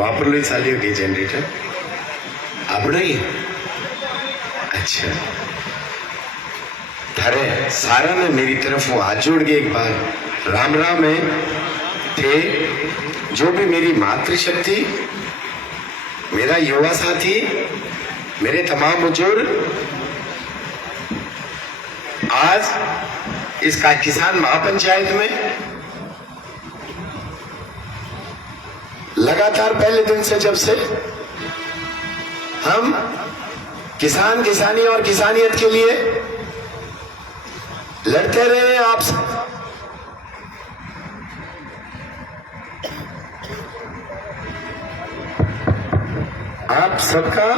वापरलोय चालू की जनरेटर आपण अच्छा थारे सारा ने मेरी तरफ वो हाथ जोड़ के एक बार राम राम है थे जो भी मेरी मातृशक्ति मेरा युवा साथी मेरे तमाम बुजुर्ग आज इसका किसान महापंचायत में लगातार पहले दिन से जब से हम किसान किसानी और किसानियत के लिए लड़ते रहे आप सबका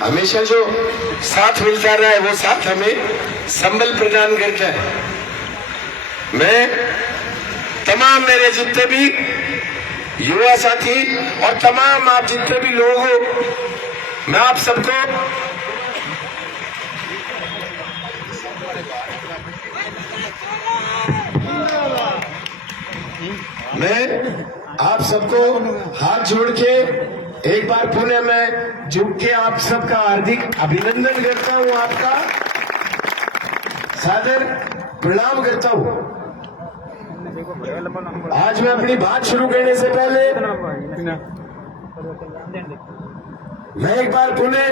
हमेशा जो साथ मिलता रहा है वो साथ हमें संबल प्रदान करता है। मैं तमाम मेरे जितने भी युवा साथी और तमाम आप जितने भी लोग हो मैं आप सबको हाथ जोड़ के एक बार पुनः मैं झुक के आप सबका हार्दिक अभिनंदन करता हूं, आपका सादर प्रणाम करता हूं। आज मैं अपनी बात शुरू करने से पहले मैं एक बार पुनः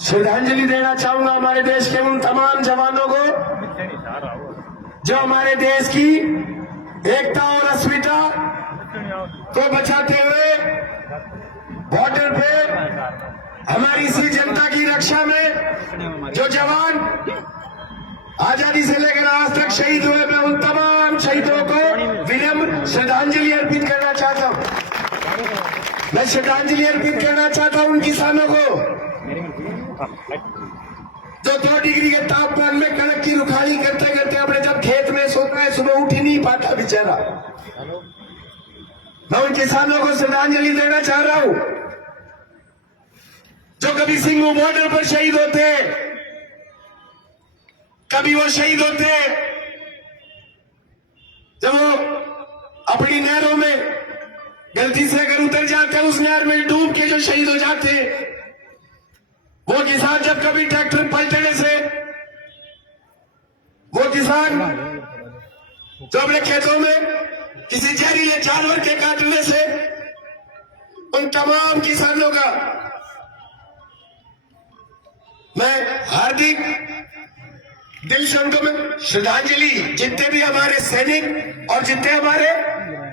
श्रद्धांजलि देना चाहूंगा हमारे देश के उन तमाम जवानों को जो हमारे देश की एकता और अस्मिता को बचाते हुए बॉर्डर पे हमारी इसी जनता की रक्षा में जो जवान आजादी से लेकर आज तक शहीद हुए, मैं उन तमाम शहीदों को विनम्र श्रद्धांजलि अर्पित करना चाहता हूं। मैं श्रद्धांजलि अर्पित करना चाहता हूं उन किसानों को जो 2 डिग्री के तापमान में कणक की रुखाली करते करते अपने जब खेत में सोता है सुबह उठ ही नहीं पाता बेचारा। मैं उन किसानों को श्रद्धांजलि देना चाह रहा हूं जो कभी सिंगू बॉर्डर पर शहीद होते, कभी वो शहीद होते जब वो अपनी नहरों में गलती से अगर उतर जाते उस नहर में डूब के जो शहीद हो जाते, वो किसान जब कभी ट्रैक्टर पलटने से, वो किसान जो अपने खेतों में किसी जहरीले जानवर के काटने से, उन तमाम किसानों का मैं हार्दिक दिल से उनको मैं श्रद्धांजलि, जितने भी हमारे सैनिक और जितने हमारे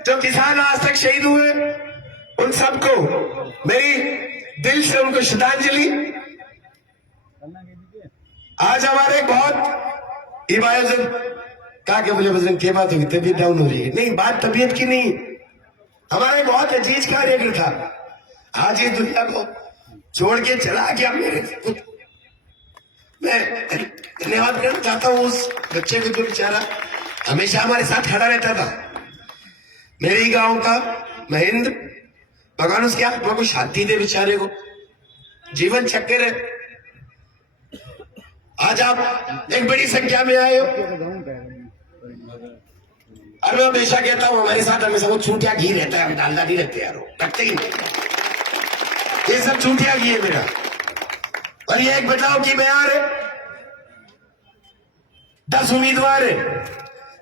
जो किसान आज तक शहीद हुए उन सबको मेरी दिल से उनको श्रद्धांजलि। आज हमारे बहुत इबादत कहा के बोले वजन के बात होगी, तबीयत डाउन हो रही है। नहीं, बात तबीयत की नहीं, हमारे बहुत अजीज कार्य था। आज ये दुनिया को छोड़ के चला गया मेरे कुछ, मैं धन्यवाद करना चाहता हूँ उस बच्चे को जो बेचारा हमेशा हमारे साथ खड़ा रहता था। मेरे ही गांव का महेंद्र, भगवान उसके आत्मा को शांति दे, बेचारे को जीवन चक्कर है। आज आप एक बड़ी संख्या में आए हो और मैं हमेशा कहता हूं हमारे साथ हमेशा वो छूटिया घी रहता है, हम डालडा नहीं रहते यार, रखते ही नहीं, ये सब छूटिया घी है मेरा। और ये एक बताओ कि मैं यार 10 उम्मीदवार है,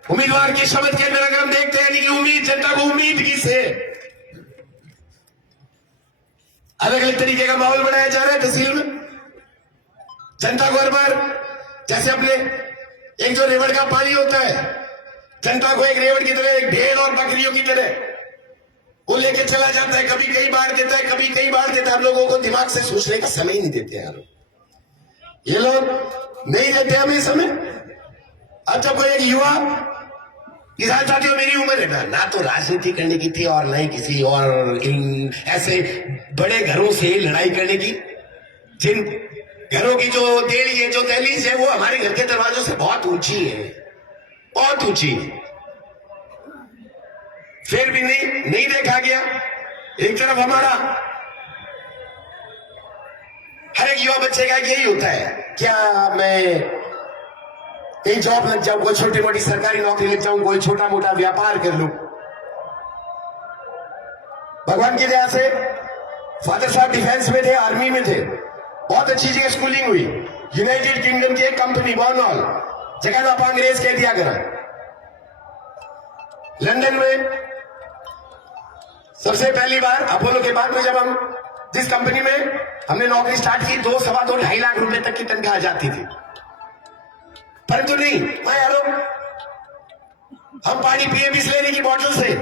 उम्मीदवार के शब्द के अंदर अगर हम देखते हैं कि उम्मीद, जनता को उम्मीद किससे, अलग अलग तरीके का माहौल बनाया जा रहा है तहसील में। जनता को हर बार जैसे अपने एक जो रेवड़ का पानी होता है, जनता को एक रेवड़ की तरह, एक भेड़ और बकरियों की तरह वो लेके चला जाता है, कभी कई बार देता है, कभी कई बार देता है। हम लोगों को दिमाग से सोचने का समय ही नहीं देते यार, ये लोग नहीं देते हमें समय। अब जब कोई एक युवा किसान साथियों, मेरी उम्र है ना तो राजनीति करने की थी और नहीं किसी और इन ऐसे बड़े घरों से लड़ाई करने की, जिन घरों की जो देली है, जो दहलीज है, वो हमारे घर के दरवाजों से बहुत ऊंची है, बहुत ऊंची। फिर भी नहीं देखा गया। एक तरफ हमारा हर एक युवा बच्चे का यही होता है, क्या मैं कहीं जॉब लग जाऊं, कोई छोटी मोटी सरकारी नौकरी लग जाऊं, कोई छोटा मोटा व्यापार कर लूं। भगवान की दया से फादर साहब डिफेंस में थे, आर्मी में थे, बहुत अच्छी जगह स्कूलिंग हुई। यूनाइटेड किंगडम की एक कंपनी बॉर्नॉल, जगह आप अंग्रेज कह दिया करा। लंदन में सबसे पहली बार अपोलो के बाद में जब हम जिस कंपनी में हमने नौकरी स्टार्ट की, 2, सवा 2, 2.5 लाख रुपए तक की तनख्वाह आ जाती थी। परंतु नहीं, मैं यारों, हम पानी पिए बिस्लेरी की बोतल से,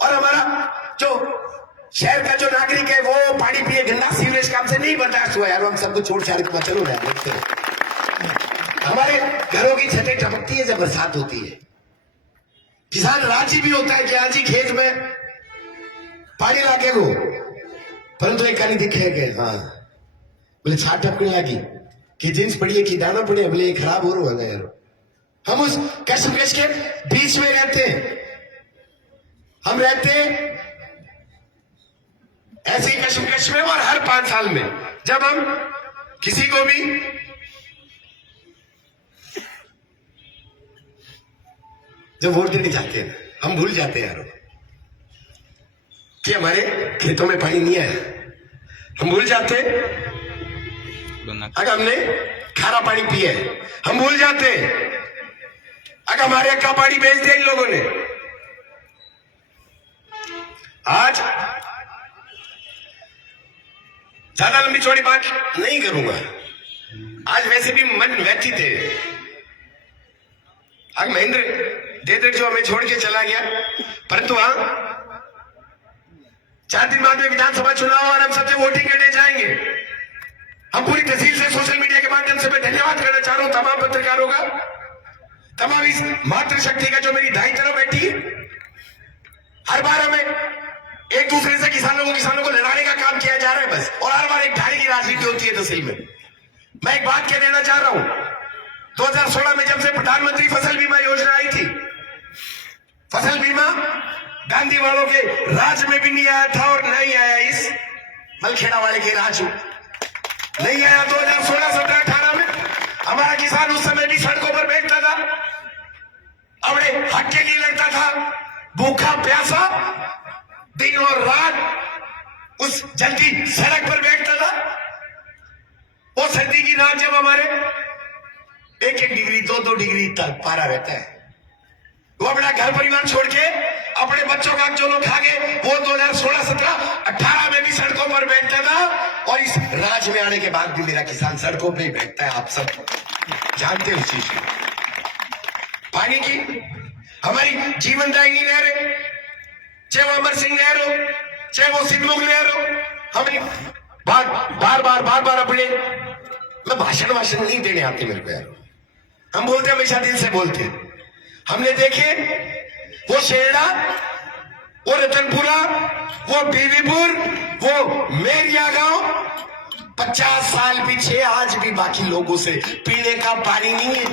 और हमारा जो शहर का जो नागरिक है वो पानी पिए गंदा सीवरेज काम से नहीं बर्दाश्त हुआ यारों। हम सबको छोड़ छाड़ के चलो रहे। हमारे घरों की छतें टपकती है जब बरसात होती है। किसान राजी भी होता है कि आज ही खेत में पानी लाके वो, परंतु एक कहानी दिखे गए, हाँ बोले छाट टपकने लगी कि जींस पड़ी है कि दाना पड़े, बोले खराब हो रहा है यार। हम उस कश्मकश के बीच में रहते हैं। हम रहते हैं ऐसी कश्मकश में, और हर 5 साल में जब हम किसी को भी जब वोट देने जाते हैं, हम भूल जाते हैं यारों कि हमारे खेतों में पानी नहीं है। हम भूल जाते अगर हमने खारा पानी पिया है। हम भूल जाते अगर हमारे अक्का पानी बेच दिया इन लोगों ने। आज ज्यादा लंबी चौड़ी बात नहीं करूंगा, आज वैसे भी मन व्यथित है। आज महेंद्र दे जो हमें छोड़ के चला गया, परंतु हाँ 4 दिन बाद में विधानसभा चुनाव और हम सबसे वोटिंग करने जाएंगे। हम पूरी तहसील से सोशल मीडिया के माध्यम से मैं धन्यवाद करना चाह रहा हूं तमाम पत्रकारों का, तमाम इस मातृशक्ति का जो मेरी दाई तरफ बैठी। हर बार हमें एक दूसरे से किसानों को लड़ाने का काम किया जा रहा है बस, और हर बार एक ढाई की राजनीति होती है तहसील में। मैं एक बात कह देना चाह रहा हूं, 2016 में जब से प्रधानमंत्री फसल बीमा योजना आई थी, फसल बीमा गांधी वालों के राज में भी नहीं आया था और नहीं आया इस मलखेड़ा वाले के राज में नहीं आया। 2016, 17, 18 में हमारा किसान उस समय भी सड़कों पर बैठता था, अपने हक के लिए लड़ता था, भूखा प्यासा दिन और रात उस जलती सड़क पर बैठता था। वो सर्दी की रात जब हमारे 1-1 डिग्री 2-2 डिग्री तक पारा रहता है, वो अपना घर परिवार छोड़ के अपने बच्चों का जो लोग खा गए, वो 2016, 17, 18 में भी सड़कों पर बैठता था। और इस राज में आने के बाद भी मेरा किसान सड़कों पे ही बैठता है। आप सब जानते हो उस चीज को। पानी की हमारी जीवनदायिनी नहर है, चाहे वो अमर सिंह नहर हो, चाहे वो सिद्धमुख नहर हो, हमें बार बार अपने, मैं भाषण नहीं देने आते मेरे को यार, हम बोलते हमेशा दिल से बोलते हैं। हमने देखे वो शेरडा, वो रतनपुरा, वो बीवीपुर, वो मेरिया गांव 50 साल पीछे, आज भी बाकी लोगों से पीने का पानी नहीं है।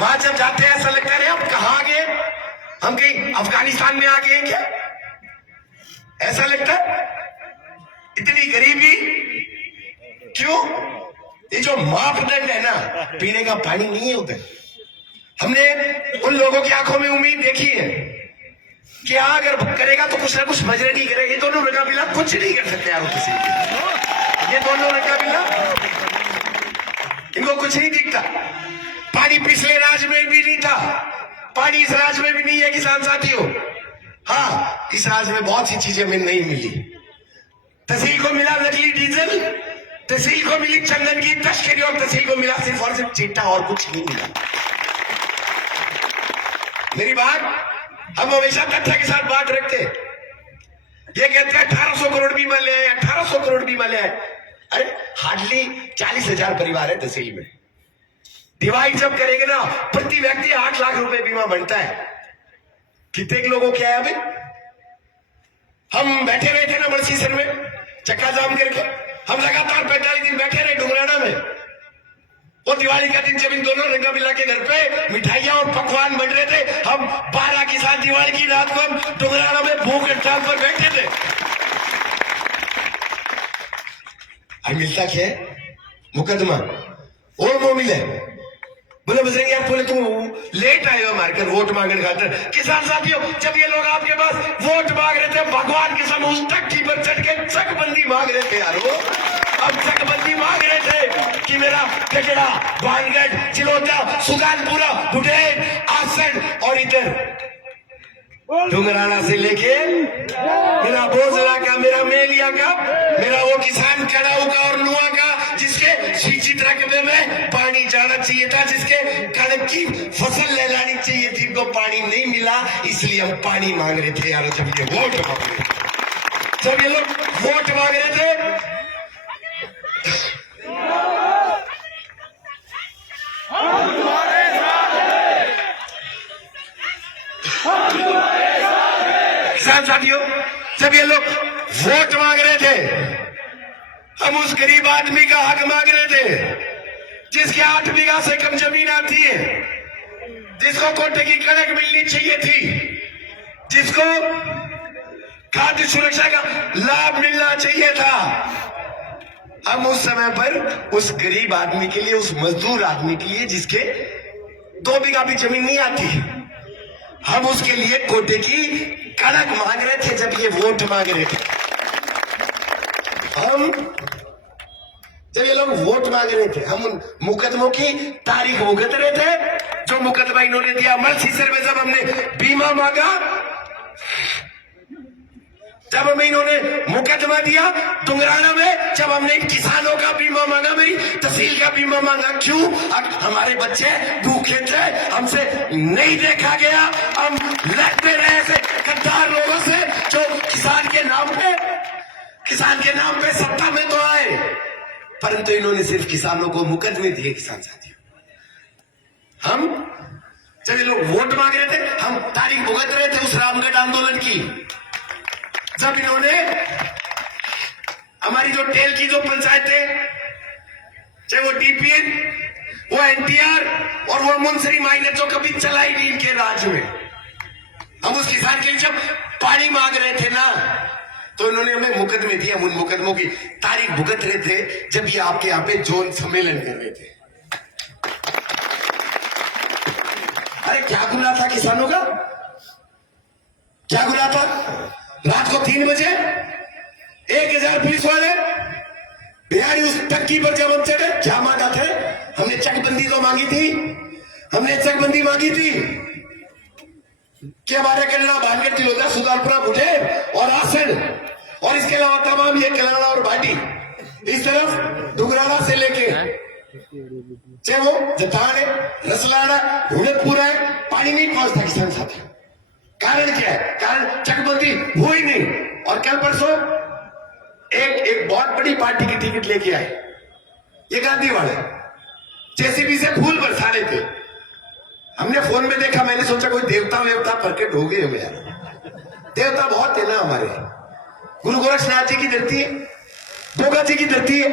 वहां जब जाते हैं ऐसा लगता है अब कहां आ गए, हम कहीं अफगानिस्तान में आ गए क्या, ऐसा लगता है। इतनी गरीबी क्यों? ये जो मापदंड है ना, पीने का पानी नहीं है उधर। हमने उन लोगों की आंखों में उम्मीद देखी है कि अगर करेगा तो कुछ ना कुछ मजरेडी करेगा। ये दोनों मुकाबला कुछ नहीं कर सकते यार किसी के। ये दोनों मुकाबला इनको कुछ नहीं दिखता। पानी पिछले राज में भी नहीं था, पानी इस राज में भी नहीं है किसान साथियों। हाँ, इस राज में बहुत सी चीजें हमें नहीं मिली। तहसील को मिला नकली डीजल, तहसील को मिली चंदन की तस्करी, और तहसील को मिला सिर्फ और सिर्फ चिट्टा, और कुछ नहीं मिला। मेरी बात हम हमेशा तथ्य के साथ बात रखते हैं। ये कहते हैं 1800 करोड़ बीमा ले आए, 1800 करोड़ बीमा ले आए। अरे हार्डली 40,000 परिवार है तहसील में। डिवाइड जब करेंगे ना, प्रति व्यक्ति 8 लाख रुपए बीमा बनता है। कितने लोगों क्या है अभी? हम बैठे रहे थे ना बड़सीसर में चक्का जाम करके, हम लगातार 45 दिन बैठे रहे डुंगराना में। वो दिवाली का दिन जब इन दोनों रंगा मिला के घर पे मिठाइयां और पकवान बन रहे थे, हम 12 के साथ दिवाली की रात को हम डुंगराना में भूख हड़ताल पर बैठे थे। मिलता क्या है? मुकदमा और वो मिले बोले बजरंगी यार बोले तुम लेट आए हो हमारे घर वोट मांगने खातिर। किसान साथियों, जब ये लोग आपके पास वोट मांग रहे थे, भगवान के सामने उस टक्की पर चढ़ के चकबंदी मांग रहे थे यार। वो अब चकबंदी मांग रहे थे कि मेरा कचड़ा, भानगढ़, चिलोटा, सुल्तानपुरा, बुटेन, आसन और इधर डुंगराना से लेके मेरा बोझला का, मेरा मेलिया का, मेरा वो किसान कड़ाऊ का और नुआ का, जिसके सिंचित रकबे में पानी जाना चाहिए था, जिसके कणक की फसल लहलानी चाहिए थी, उनको पानी नहीं मिला, इसलिए हम पानी मांग रहे थे यार। जब ये वोट मांग रहे थे, जब ये लोग वोट मांग रहे थे, किसान साथियों, जब ये लोग वोट मांग रहे थे, हम उस गरीब आदमी का हक मांग रहे थे, जिसके 8 बीघा से कम जमीन आती है, जिसको कोटे की कणक मिलनी चाहिए थी, जिसको खाद्य सुरक्षा का लाभ मिलना चाहिए था। हम उस समय पर उस गरीब आदमी के लिए, उस मजदूर आदमी के लिए, जिसके 2 बीघा भी जमीन नहीं आती, हम उसके लिए कोटे की कणक मांग रहे थे। जब ये वोट मांग रहे थे, जब ये लोग वोट मांग रहे थे, हम उन मुकदमों की तारीख भुगत रहे थे, जो मुकदमा इन्होंने दिया। अमरसीसर में जब हमने बीमा मांगा, जब हमें इन्होंने मुकदमा दिया, डुंगराना में जब हमने किसानों का बीमा मांगा, मेरी तहसील का बीमा मांगा, क्यों? हमारे बच्चे भूखे थे, हमसे नहीं देखा गया, हम लड़ते रहे ऐसे गद्दार लोगों से, जो किसान के नाम पे सत्ता में तो आए, परंतु इन्होंने सिर्फ किसानों को मुकदमे दिए। किसान साथियों, हम जब ये लोग वोट मांग रहे थे, हम तारीख भुगत रहे थे उस रामगढ़ आंदोलन की, जब इन्होंने हमारी जो टेल की जो पंचायतें, चाहे वो डीपीएन, वो एनटीआर और वो मुंसरी माइनर, जो कभी चलाई नहीं इनके राज्य में, हम उस किसान के लिए जब पानी मांग रहे थे ना, तो इन्होंने हमें मुकदमे दिए। हम उन मुकदमों की तारीख भुगत रहे थे, जब ये आपके यहाँ पे जोन सम्मेलन कर रहे थे। अरे क्या गुनाह था किसानों का? क्या गुनाह था? रात को 3 बजे 1000 पुलिस वाले बिहारी उस टक्की पर जब हम चढ़े, क्या मांगा थे? हमने चकबंदी तो मांगी थी, हमने चकबंदी मांगी थी कि हमारे कल्याण, भानगढ़, तिलोदा, सुल्तानपुरा, बुटेन और आसन, और इसके अलावा तमाम ये कल्याण और भाटी, इस तरफ डुगराना से लेके चाहे वो जतान है, रसलाना, हुड़कपुरा है, पानी नहीं पहुंचता किसान साथियों। कारण क्या है? कारण चकबंदी हुई नहीं। और कल परसों एक बहुत बड़ी पार्टी की टिकट लेके आए, ये गांधी वाले, जेसीबी से फूल बरसा रहे थे। हमने फोन में देखा, मैंने सोचा कोई देवता वेवता प्रकट हो गए यार। देवता बहुत है ना हमारे, गुरु गोरक्षनाथ जी की धरती है, गोगा जी की धरती है।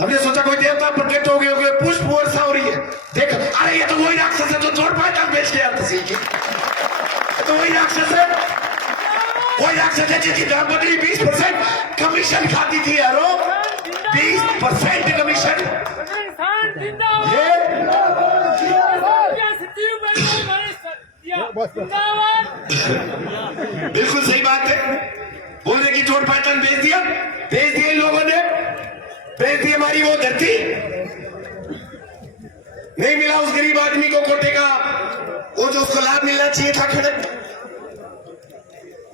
हमने सोचा कोई देवता प्रकट हो गए, पुष्प वर्षा हो रही है। देख, अरे ये तो वही राक्षस है जो जोड़ पाटा बेच के आता सी, तो वही राक्षस है, वही राक्षस है जिसकी धर्मपत्नी 20% कमीशन खाती थी यारो, 20% कमीशन। बिल्कुल सही बात है, बोलने की जोड़ पैटर्न भेज दिए लोगों ने, भेज दी हमारी वो धरती। नहीं मिला उस गरीब आदमी को कोटे का वो जो उसको लाभ मिलना चाहिए था, खड़क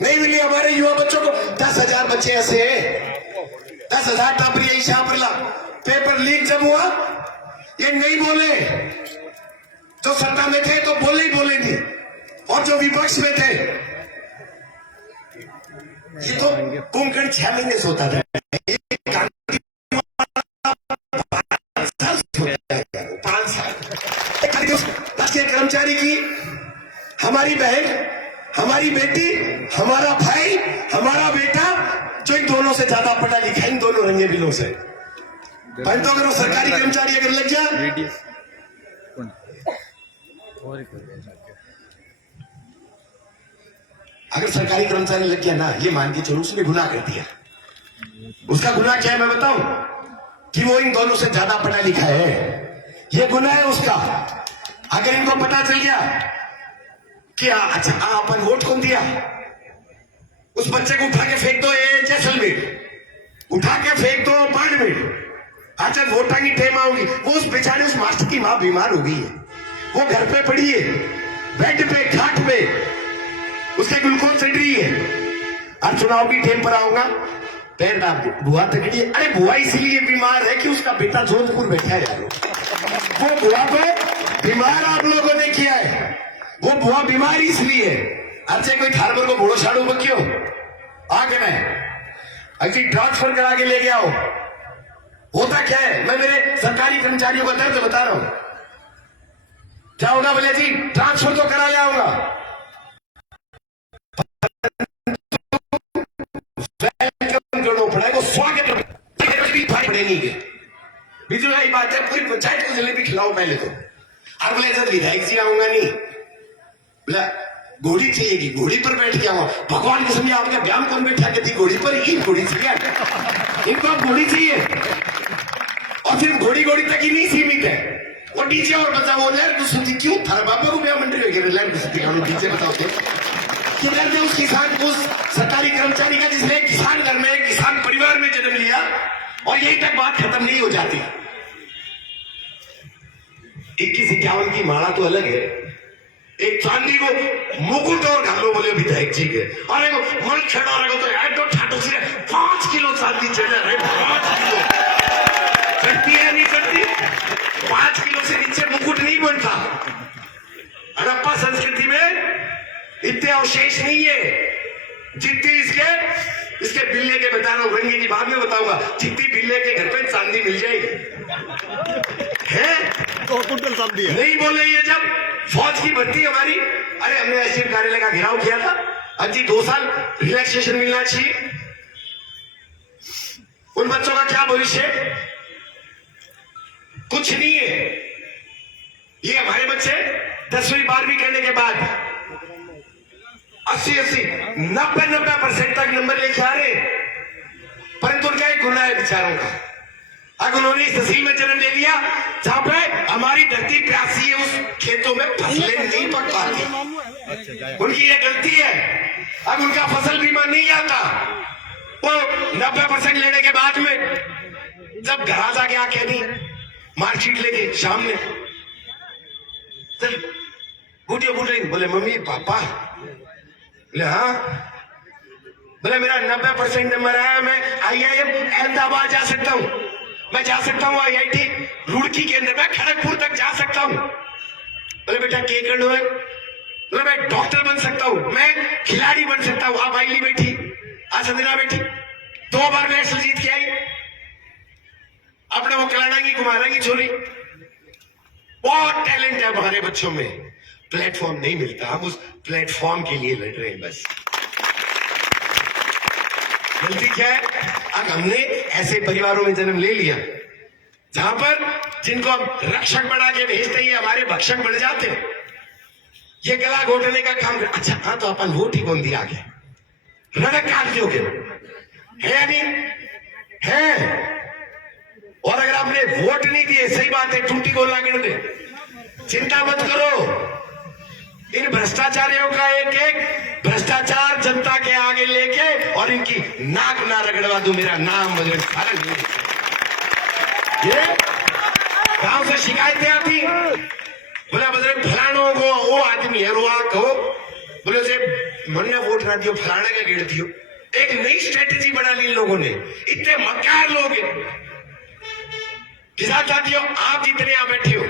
नहीं मिली। हमारे युवा बच्चों को 10,000 बच्चे ऐसे हैं, 10,000 टापरी शापरला। पेपर लीक जब हुआ, ये नहीं बोले, जो सत्ता में थे तो बोले ही बोले नहीं, और जो विपक्ष में थे, ये तो कुंभकर्ण 6 महीने सोता था। 5 साल राष्ट्रीय कर्मचारी की, हमारी बहन, हमारी बेटी, हमारा भाई, हमारा बेटा, जो इन दोनों से ज्यादा पढ़ा लिखा, इन दोनों रंगे बिलों से। पर तो अगर वो सरकारी कर्मचारी अगर लग जाए, अगर सरकारी कर्मचारी लग गया ना, ये मान के चलो उसने गुनाह कर दिया। उसका गुनाह क्या है मैं बताऊं? कि वो इन दोनों से ज्यादा पढ़ा लिखा है। ये गुनाह है उसका। अगर इनको पता चल गया कि अच्छा अपन वोट कौन दिया, उस बच्चे को उठा के फेंक दो ये जैसलमेर, उठा के फेंक दो बाड़मेर। अच्छा वोटा की टेम आओगी, वो उस बेचारे उस मास्टर की मां बीमार हो गई है, वो घर पे पड़ी है, बेड पे खाट पे, उसके ग्लूकोज चढ़ रही है। अब चुनाव की टेम पर आऊंगा, पैर डाल दो, बुआ तकड़ी है। अरे बुआ इसलिए बीमार है कि उसका बेटा जोधपुर बैठा है यार। वो बुआ को बीमार आप लोगों ने किया है, वो बुआ बीमार इसलिए है। अच्छे कोई थारबर को घोड़ो छाड़ू बक्यो आगे मैं अच्छी ट्रांसफर करा के ले गया हो। होता क्या है, मैं मेरे सरकारी कर्मचारियों का दर्द बता रहा हूं। क्या होगा बोले जी, ट्रांसफर तो करा ले आऊंगा, करना पड़ेगा, स्वागत पड़ेगी। बीजू भाई बात है, पूरी पंचायत को जलेबी खिलाओ पहले तो। और बोले सर विधायक जी आऊंगा नहीं, बोला घोड़ी चाहिएगी, घोड़ी पर बैठ के आऊंगा। भगवान की समझे आपका व्यायाम कौन बैठा के थी घोड़ी पर, ही घोड़ी चाहिए इनको, अब घोड़ी चाहिए। और सिर्फ घोड़ी घोड़ी तक ही नहीं सीमित है, वो डीजे और बजाओ लहर गुस्ती। क्यों थारा बाबा को ब्याह मंडली वगैरह लहर गुस्ती हम डीजे बताते किधर दे उस किसान को, उस सरकारी कर्मचारी का जिसने किसान घर में किसान परिवार में जन्म लिया, और यही तक बात खत्म नहीं हो जाती। 21-51 की माला तो अलग है, एक चांदी को मुकुट और घालो बोले विधायक जी के, और एक मन छड़ा रहे तो यार तो ठाटो से 5 किलो चांदी चढ़ रहे, 5 किलो चढ़ती है नहीं चढ़ती, 5 किलो से नीचे मुकुट नहीं बनता। हड़प्पा संस्कृति में इतने अवशेष नहीं है जितनी इसके बिल्ले के बता रहा हूं, रंगी की बाद में बताऊंगा, जितनी बिल्ले के घर पे चांदी मिल जाएगी है 2 कुंटल चांदी है। नहीं बोले ये जब फौज की भर्ती हमारी, अरे हमने एसडीएम कार्यालय का घेराव किया था, अजी 2 साल रिलैक्सेशन मिलना चाहिए। उन बच्चों का क्या भविष्य, कुछ नहीं है। ये हमारे बच्चे 10वीं 12वीं करने के बाद 80-80 90% तक नंबर लेके आ रहे, परंतु उनका एक गुनाह है बेचारों का। अगर उन्होंने इस तहसील में जन्म ले लिया जहां पे हमारी धरती प्यासी है, उस खेतों में फसलें नहीं पक पाती, उनकी ये गलती है। अब उनका फसल बीमा नहीं आता, वो 90% लेने के बाद में जब घर आ जाके आके नहीं मार्कशीट लेके शाम में बूढ़े बूढ़े बोले मम्मी पापा, बोले हाँ, बोले मेरा 90% नंबर आया, मैं IIM अहमदाबाद जा सकता हूँ, मैं जा सकता हूँ IIT रुड़की के अंदर, मैं खड़गपुर तक जा सकता हूँ। बोले बेटा के करना है, बोले मैं डॉक्टर बन सकता हूँ, मैं खिलाड़ी बन सकता हूँ। आप आईली बैठी, आज संजना बैठी 2 बार नेशनल जीत के आई, अपने वो कलाड़ांगी कुमारांगी छोरी, बहुत टैलेंट है हमारे बच्चों में, प्लेटफॉर्म नहीं मिलता, हम उस प्लेटफॉर्म के लिए लड़ रहे हैं बस। गलती क्या है, अब हमने ऐसे परिवारों में जन्म ले लिया जहां पर जिनको हम रक्षक बना के भेजते ही हमारे भक्षक बन जाते हैं, ये गला घोटने का काम। अच्छा हाँ, तो अपन वोट ही कौन दिया आगे, रड़क काट दोगे है या नहीं है। और अगर आपने वोट नहीं दिए, सही बात है, टूटी बोलना गिन दे, चिंता मत करो। इन भ्रष्टाचारियों का एक भ्रष्टाचार जनता के आगे लेके और इनकी नाक ना रगड़वा दूं, मेरा नाम बजरंग सारंग। ये गांव से शिकायतें आती, बोला बजरंग फलानों को वो आदमी है रोआ कहो, बोले उसे मन ने वोट ना दियो, फलाने का गिर दियो। एक नई स्ट्रेटेजी बना ली इन लोगों ने, इतने मक्कार लोग किसान साथियों, आप जितने यहां बैठे हो,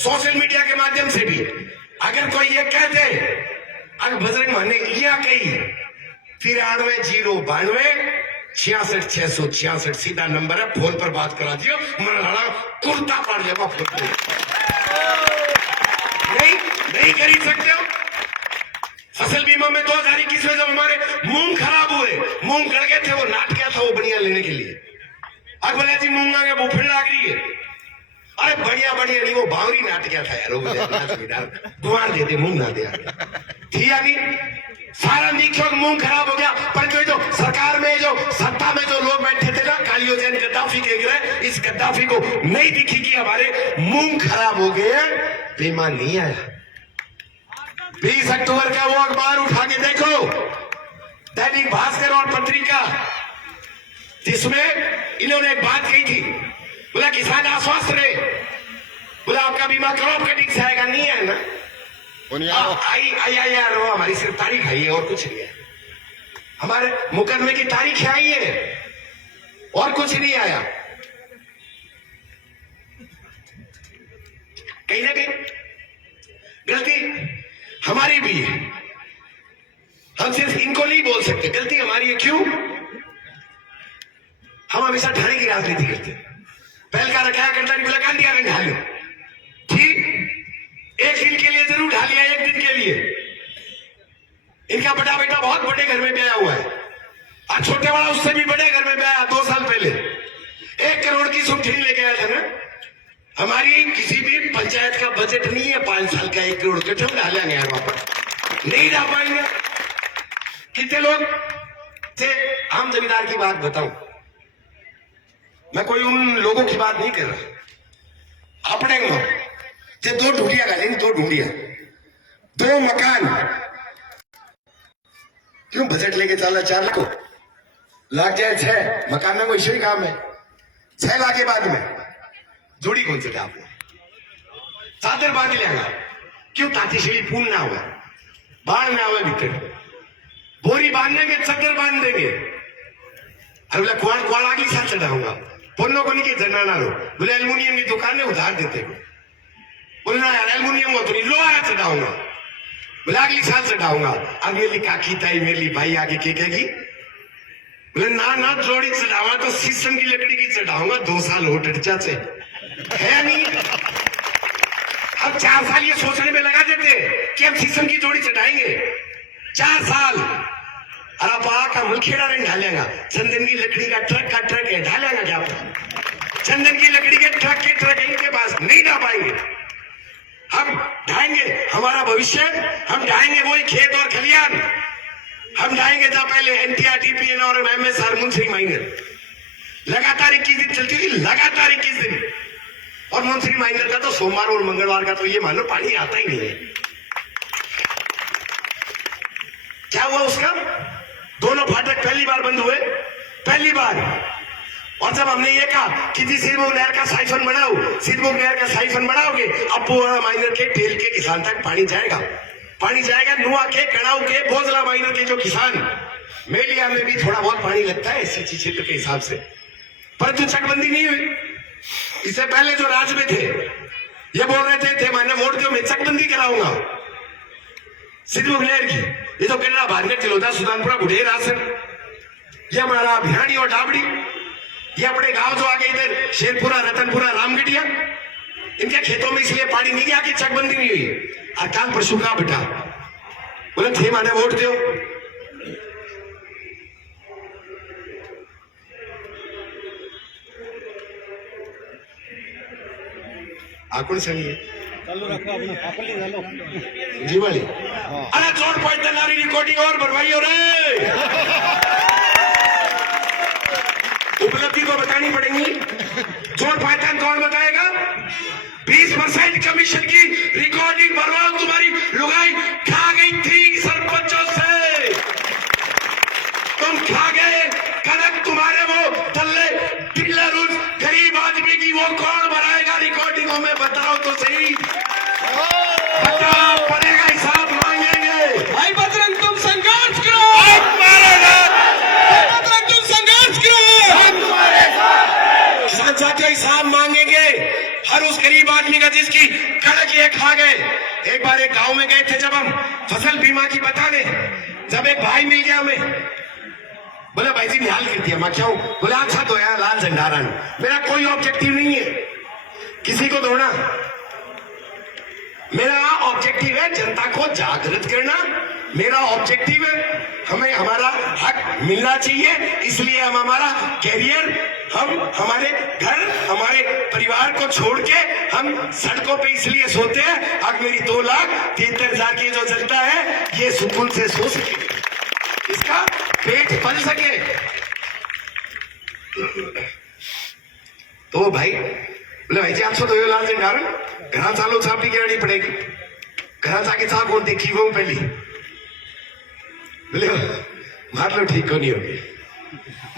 सोशल मीडिया के माध्यम से भी अगर कोई ये कह दे अगर बजरंग माने लिया कही 93-92-66-666 सीधा नंबर है, फोन पर बात करा दियो, मन लड़ा कुर्ता पड़ जाएगा फोन पर। नहीं खरीद सकते हो। फसल बीमा में 2021 में जब हमारे मूंग खराब हुए, मूंग गड़ गए थे, वो नाट गया था वो बढ़िया लेने के लिए, अब बोले जी मूंगा के बुफड़ लाग रही है, अरे बढ़िया बढ़िया नहीं, वो बावरी नाट गया था यार, गुआर देते मूंग ना दे थी या नहीं। सारा निक्षोभ मुंह खराब हो गया। परंतु जो सरकार में जो सत्ता में जो लोग बैठे थे ना, कालियोजैन गद्दाफी के गिरे, इस गद्दाफी को नहीं दिखी कि हमारे मुंह खराब हो गए, बेईमान नहीं आया। 20 अक्टूबर का वो अखबार उठा के देखो, दैनिक भास्कर और पत्रिका, जिसमें इन्होंने एक बात कही थी, बोला किसान आश्वस्त रहे, बोला आपका बीमा क्रॉप कटिंग से आएगा, नहीं है ना, आई यार वो हमारी सिर्फ तारीख आई है और कुछ नहीं है, हमारे मुकदमे की तारीख आई है और कुछ नहीं आया। कहीं ना कहीं गलती हमारी भी है, हम सिर्फ इनको नहीं बोल सकते, गलती हमारी है। क्यों? हम हमेशा ढाने की राजनीति करते हैं। पहल का रखा करता नहीं, बोला गांधी ने ढालो, ठीक, एक दिन के लिए जरूर ढा लिया, एक दिन के लिए। इनका बड़ा बेटा बहुत बड़े घर में ब्याह हुआ है और छोटे वाला उससे भी बड़े घर में ब्याह 2 साल पहले 1 करोड़ की सुठी लेके आया था ना। हमारी किसी भी पंचायत का बजट नहीं है 5 साल का 1 करोड़ का, हम डालेंगे यार, वापस नहीं डाल पाएंगे। कितने लोग से आम जमींदार की बात बताऊं, मैं कोई उन लोगों की बात नहीं कर रहा, अपने जो 2 ढूंढिया का लेंगे, 2 ढूंढिया, 2 मकान, क्यों बजट लेके चला 4 लाख को लाख जाए 6 मकान में, कोई इश्यू ही काम है। 6 लाख के बाद में जोड़ी कौन से आपने चादर बांध लेगा, क्यों? तातीशली पूर्ण ना हुआ, बाढ़ ना हुआ, भीतर बोरी बांधने के चादर बांध देंगे। अरे बोला कुआड़ कुआड़ अगली साल चढ़ाऊंगा, पोनो को नहीं के जना ना लो, बोले एल्युमिनियम की दुकान में उधार देते को, बोले ना यार एल्युमिनियम को तो नहीं, लोहा चढ़ाऊंगा, बोले अगली साल चढ़ाऊंगा। अब मेरी काकी ताई मेरी भाई आगे के कहेगी, बोले ना ना जोड़ी चढ़ावा तो शीशम की लकड़ी की चढ़ाऊंगा, 2 साल हो टचा से है नहीं। अब 4 साल ये सोचने में लगा देते कि हम शीशम की जोड़ी चढ़ाएंगे, 4 साल अरा का मुलखेड़ा नहीं ढालेगा, चंदन की लकड़ी का ट्रक है, ढालेगा क्या? चंदन की लकड़ी के ट्रक इनके पास नहीं ढा पाएंगे। हम ढाएंगे हमारा भविष्य, हम ढाएंगे वही खेत और खलियान, हम ढाएंगे जहां पहले एनटीआर, टीपीएन और एमएसआर मुंशी माइनर लगातार 21 दिन चलती थी, लगातार 21 दिन, और मुंशी माइनर का तो सोमवार और मंगलवार का तो ये मानो पानी आता ही नहीं है। क्या हुआ उसका? दोनों फाटक पहली बार बंद हुए, पहली बार। और जब हमने ये कहा कि जी सिरमुख नहर का साइफन बनाओ, सिरमुख नहर का साइफन बनाओगे, अब वो माइनर के टेल के किसान तक पानी जाएगा, पानी जाएगा। नुआ के, कड़ाऊ के, भोजला माइनर के जो किसान, मेलिया में भी थोड़ा बहुत पानी लगता है सिंचाई क्षेत्र के हिसाब से, परंतु चकबंदी नहीं हुई। इससे पहले जो राज्य में थे ये बोल रहे थे मैंने वोट दो, मैं चकबंदी कराऊंगा सिरमुख नहर की। ये तो केरला भानगढ़ तिलोदा सुल्तानपुरा बुढ़ेर आसन, ये हमारा भिवानी और डाबड़ी, ये अपने गांव जो आगे इधर शेरपुरा, रतनपुरा, रामगढ़िया, इनके खेतों में इसलिए पानी नहीं गया कि चकबंदी नहीं हुई। अकाल पशु का बेटा बोले थे मैंने वोट दो, आकुल सही है जी वाली। अरे जोड़ पॉइंट नारी रिकॉर्डिंग और भरवाई हो रहे, उपलब्धि को बतानी पड़ेगी। जोड़ पायदान कौन बताएगा? 20% कमीशन की रिकॉर्डिंग भरवाओ, तुम्हारी लुगाई खा गई थी सरपंचों से, तुम खा गए कनक, तुम्हारे वो तल्ले डीलर उस गरीब आदमी की वो कौन भराएगा रिकॉर्डिंगों में? बताओ तो सही, बताओ, पड़ेगा, हिसाब मांगेंगे। भाई बजरंग तुम संघर्ष करो, बजरंग तुम संघर्ष करो, किसान साथियों हिसाब मांगेंगे हर उस गरीब आदमी का जिसकी कड़क ये खा गए। एक बार एक गांव में गए थे जब हम फसल बीमा की बताने, जब एक भाई मिल गया हमें, बोले भाई जी निहाल कर दिया, मैं क्या हूं? बोले अच्छा तो यार लाल झंडा रंग, मेरा कोई ऑब्जेक्टिव नहीं है किसी को धोना, मेरा ऑब्जेक्टिव है जनता को जागृत करना, मेरा ऑब्जेक्टिव है हमें हमारा हक मिलना चाहिए, इसलिए हम हमारा कैरियर, हम हमारे घर, हमारे परिवार को छोड़ के हम सड़कों पे इसलिए सोते हैं। अब मेरी 2,73,000 की जो जनता है ये सुकून से सो सके, इसका पेट पल सके। तो भाई बोले भाई जी 802 दिन कारण घर चालो छापी केड़ी पड़ेगी, घर जाके चा कौन देखी वो पहली बोले मार लो ठीक नहीं होगी,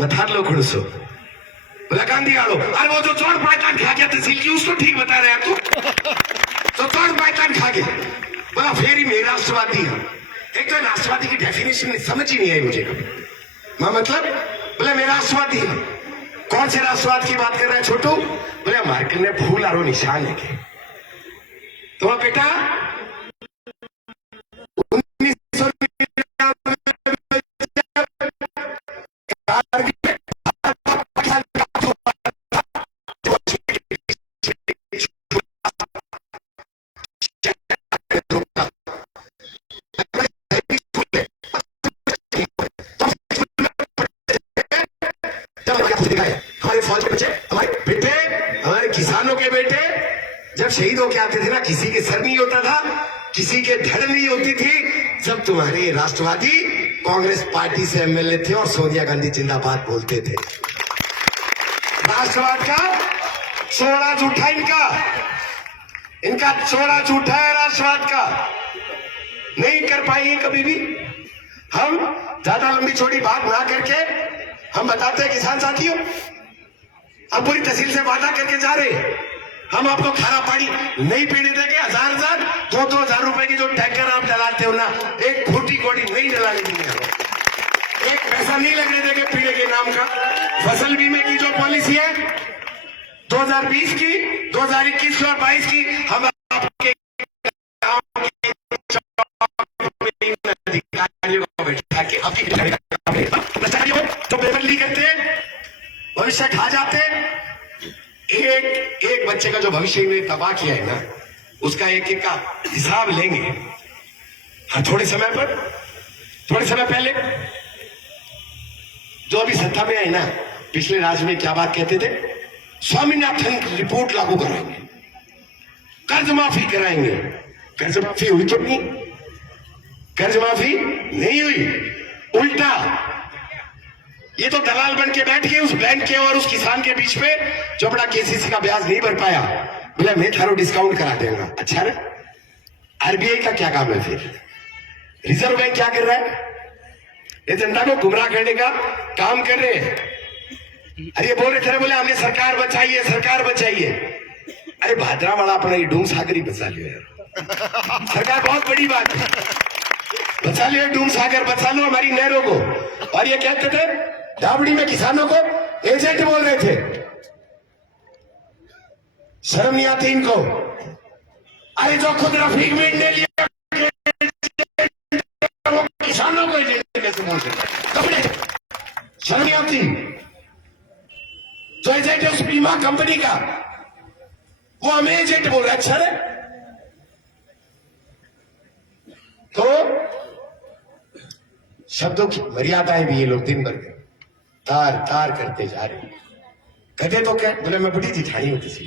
बता लो खुड़सो। बोला गांधी आलो, अरे वो जो चोर पायतान खा गया तहसील की उसको ठीक बता रहे हैं तू, तो चोर पायतान खा गया। बोला फिर ही मैं राष्ट्रवादी हूं। एक तो राष्ट्रवादी की डेफिनेशन समझ ही नहीं आई मुझे कभी, मैं मतलब बोले मैं राष्ट्रवादी हूं। कौन से राष्ट्रवाद की बात कर रहे हैं छोटू? बोले मार्केट में फूल आरो निशान है। तो बेटा 1900 हमारे फौज के बच्चे, हमारे बेटे, हमारे किसानों के बेटे जब शहीद होके आते थे ना, किसी के सर नहीं होता था, किसी के धड़ नहीं होती थी, जब तुम्हारे राष्ट्रवादी कांग्रेस पार्टी से एमएलए थे और सोनिया गांधी जिंदाबाद बोलते थे। राष्ट्रवाद का चौड़ा झूठा इनका चौड़ा झूठा है राष्ट्रवाद का, नहीं कर पाएंगे कभी भी। हम ज्यादा लंबी चौड़ी बात ना करके हम बताते हैं किसान साथियों, हम पूरी तहसील से वादा करके जा रहे हैं, हम आपको खारा पानी नहीं पीने देंगे। 1000 2,000 रुपए की जो टैंकर आप डलाते हो ना, एक फूटी कोड़ी नहीं डलाने देंगे, एक पैसा नहीं लगने देंगे पीने के नाम का। फसल बीमे की जो पॉलिसी है 2020 की, 2021 की और 22 की, हम आपके अधिकारियों को बैठा के आपकी जो बेबली करते भविष्य खा जाते, एक बच्चे का जो भविष्य इन्होंने तबाह किया है ना, उसका एक का हिसाब लेंगे। हाँ, थोड़े समय पहले जो अभी सत्ता में है ना, पिछले राज्य में क्या बात कहते थे, स्वामीनाथन रिपोर्ट लागू कराएंगे, कर्ज माफी कराएंगे। कर्ज माफी हुई तो नहीं, कर्ज माफी नहीं हुई, उल्टा ये तो दलाल बन के बैठ गए उस बैंक के और उस किसान के बीच में जो बड़ा केसीसी का ब्याज नहीं भर पाया, बोला मैं थारो डिस्काउंट करा दूंगा। अच्छा रे, आरबीआई का क्या काम है फिर? रिजर्व बैंक क्या कर रहा है? ये जनता को गुमराह करने का काम कर रहे हैं। अरे ये बोल रहे थे, बोले हमने सरकार बचाइए, सरकार बचाइए। अरे भादरा वाला अपना ये डूम सागर ही बचा लियो यार, सरकार बहुत बड़ी बात है, बचा लियो डूम सागर, बचा लो हमारी नहरों को। और ये कहते थे दावड़ी में किसानों को एजेंट बोल रहे थे, शर्म नहीं आती इनको। अरे जो खुद रफीक मीट ने लिया वो किसानों को एजेंट कैसे बोल सकते? शर्म नहीं आती? जो एजेंट है उस बीमा कंपनी का, वो हमें एजेंट बोल रहा है। अच्छा रे, तो शब्दों की मर्यादाएं भी ये लोग दिन भर तार करते जा रहे हैं। कहते तो क्या, बोले मैं बड़ी जिठानी होती थी,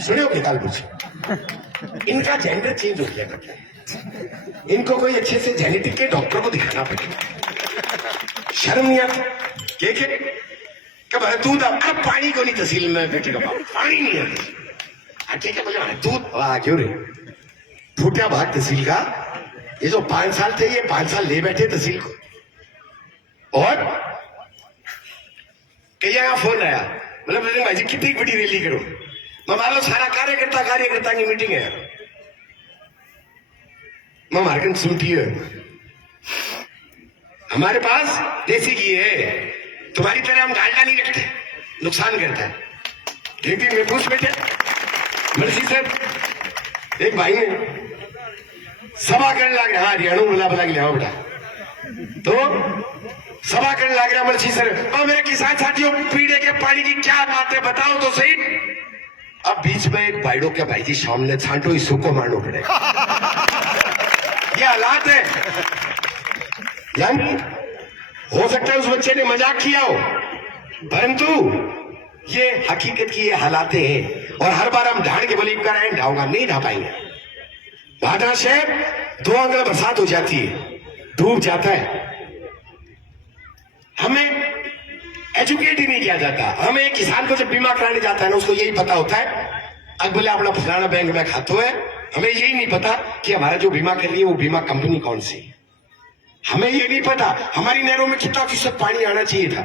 सुनियो के काल पूछे, इनका जेंडर चेंज हो गया करता, इनको कोई अच्छे से जेनेटिक के डॉक्टर को दिखाना पड़ेगा। शर्म नहीं आता? कब दूध, अब पानी को नहीं तहसील में बैठेगा, पानी नहीं है। ठीक है, बोले दूध क्यों रे, फूटा भाग तहसील का। ये जो 5 साल थे, ये 5 साल ले बैठे तहसील को। और कहीं फोन आया, मतलब भाई जी कितनी बड़ी रैली करो, मैं मान लो सारा कार्यकर्ता की मीटिंग है, मैं मार्केट सुनती है, हमारे पास देसी घी है, तुम्हारी तरह हम डालडा नहीं रखते, नुकसान करता है। एक दिन मैं पूछ बैठे मर्सी सर, एक भाई ने सभा करने लग रहा, हरियाणा बोला बोला लिया बेटा, तो सभा करने लग रहा मर्सी सर, और मेरे किसान साथियों पीने के पानी की क्या बात है बताओ तो सही। अब बीच में एक भाईडो के भाई जी सामने छांटो इसको को मारना पड़ेगा, ये हालात है। यानी हो सकता है उस बच्चे ने मजाक किया हो, परंतु ये हकीकत की ये हालात हैं, और हर बार हम ढांड के बली कर ढाऊंगा नहीं ढा पाएंगे। भादरा शहर 2 अंगल बरसात हो जाती है, डूब जाता है। हमें एजुकेट ही नहीं किया जाता। हमें किसान को जब बीमा कराने जाता है ना, उसको यही पता होता है अकबले अपना फलाना बैंक में खातो है। हमें यही नहीं पता कि हमारा जो बीमा कर रही है वो बीमा कंपनी कौन सी है। हमें ये नहीं पता हमारी नहरों में कितना फीसद पानी आना चाहिए था।